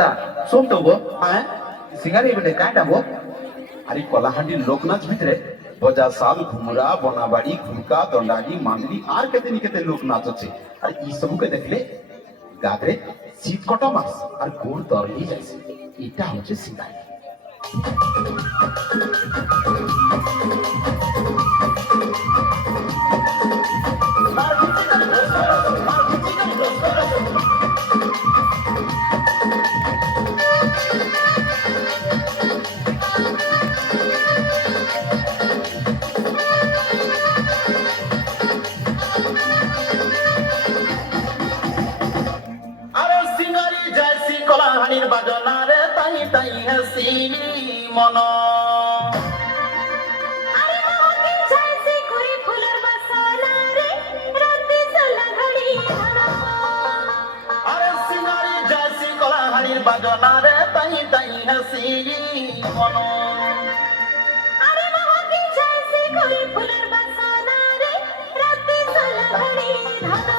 দাদা শোন তো গো হ্যাঁ সিঙ্গারি বেটে কাইটা গো আরে কলাহান্ডির লোকনাচ ভিতরে বজা সাল ঘুমরা বনাবাড়ি ঘুরকা দণ্ডাগি মান্দিরি আর কেতে নি কেতে লোক নাচ আছে আর ই সবুকে দেখলে গাদরে শীত কটা মাস আর গোড় দরড়ি যাইছে এটা হচ্ছে সিঙ্গারি কলাহানির বাজনারে তাই তাই হাসি মন আরে সিঙ্গারি যাইছি কলাহানির বাজনারে তাই তাই হাসি মন আরে মহাকি যাইছি করি ফুলের বাসনারে রাতে চলা ঘড়ি ধারা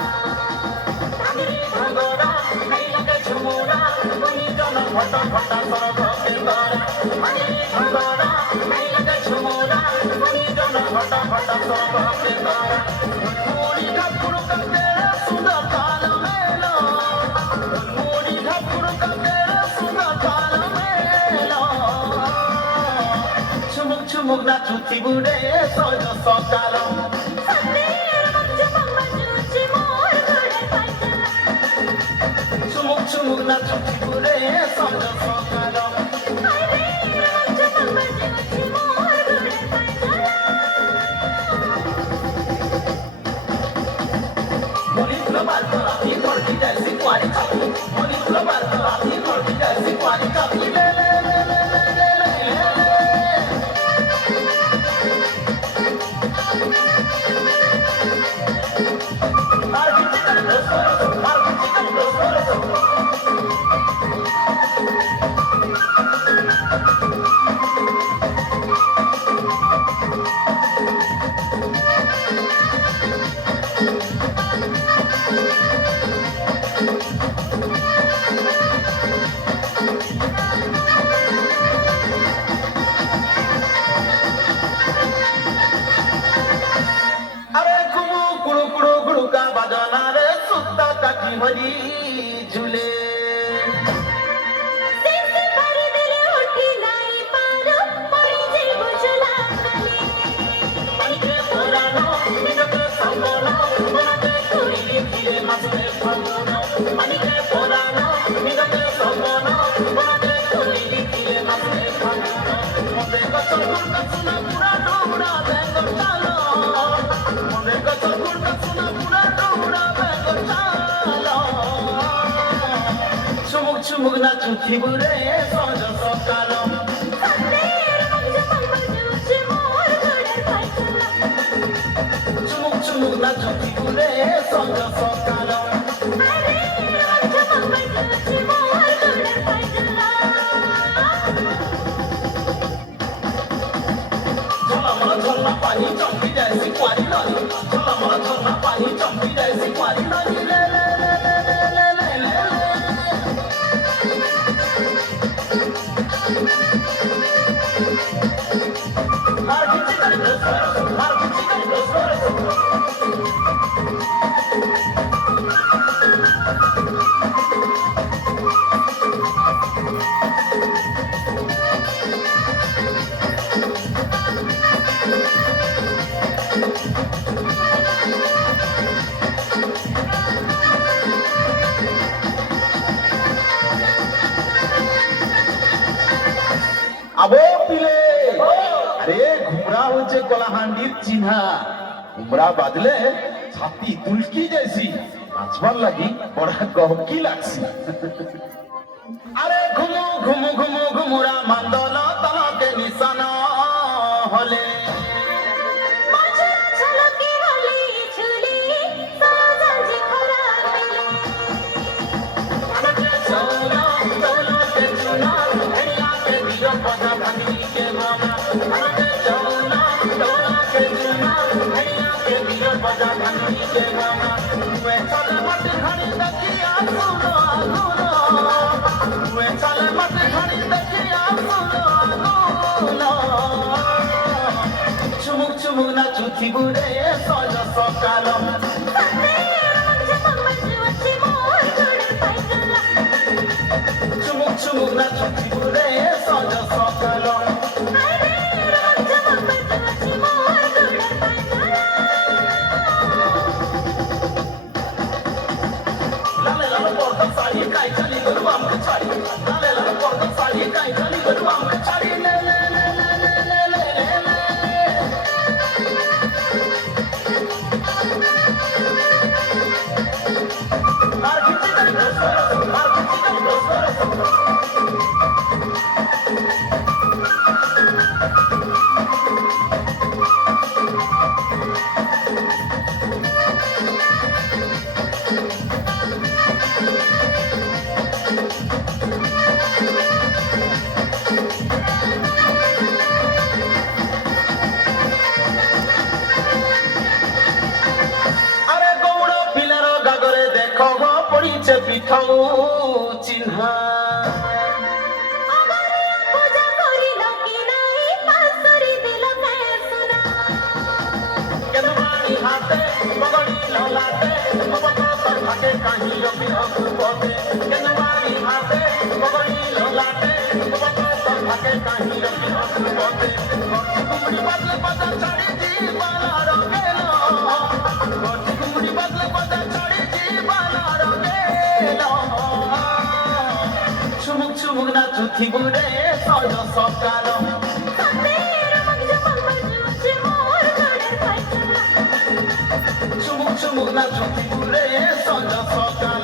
ভাগরা খাইলাকে ঝুমুরা বনি জন ঘট ঘট সরগ কেন্দর মানে ভাগরা খাইলাকে ঝুমুরা বনি জন ঘট ঘট সরগ কেন্দর মুড়ি ঠাকুর কাকে সুন্দর কাল মেলো মুড়ি ঠাকুর কাকে সুন্দর কাল মেলো চুমুক চুমুক না চুতি বুড়ে সজ সকাল চুমুক চুমুক না চুটি বুড়ে সজ সকাল মনিত্র বার্তা রাতি ধরতি যাইছি কুয়ারি কাপি মনিত্র বার্তা রাতি ধরতি যাইছি কুয়ারি কাপি লে লে লে লে লে লে আর কিছু করে দোস্ত আর কিছু করে দোস্ত हरी झूले से पर दिल उठी नाई पारो पड़ी जे बुझला काले पंखे पुरानो मिनके संगोनो बनते कोई धीरे मस्ते फगोनो पंखे पुरानो मिनके संगोनो बनते कोई धीरे मस्ते फगोनो मोदे को चलगुर का सुना पूरा डोरा बेंगो चालो मोदे को चलगुर का सुना पूरा डोरा बेंगो चालो चुमुक चुमुक ना चुथी बुरे सज सकाल चुमुक चुमुक ना चुथी बुरे सज सकाल झलमल झलना पानी चमकी जैसी कुआरी नदी झलमल झलना पानी चमकी जैसी कुआरी नदी ले ले ले ले ले ले ले हर किसी का दोस्त हर किसी का दोस्त আবো পিলে আরে ঘুমরা হচ্ছে কলাহান্ডির চিহ্না ঘুমরা বাজলে ছাতি তুলকি যাইছি নাচবার লাগি বড় গহকি লাগছি আরে ঘুমু ঘুমু ঘুমু ঘুমুরা মান্দল তলকে নিশান হলে চুমুক চুমুক নাচুথিবু রে সজ সকাল চুমুক চুমুক নাচুথিবু রে সজ সকাল লালে লালে পর্দা শাড়ি কাই চালি গরু আমাকে ছাড়ি লালে লালে পর্দা শাড়ি কাই চালি গরু আমাকে ছাড়ি লে লে লে লে লে লে লে লে আর কিছু নাই আর কিছু নাই আরে গৌড় পিলার গাগরে দেখো গো পড়িছে পিঠৌ চিহ্না কেনবাড়ি হাতে বগড়ি ললাতে ববক তোর ভাগে কাহি রবি হকুবতে কেনবাড়ি হাতে বগড়ি ললাতে ববক তোর ভাগে কাহি রবি হকুবতে কুমড়ি বদলে বদল ছাড়ি জীবনা রঙেল কুমড়ি বদলে বদল ছাড়ি জীবনা রঙেল চুমুক চুমুক নাচুথিবু রে সজ সকাল চুমুক চুমুক নাচুথিবু রে সজ সকাল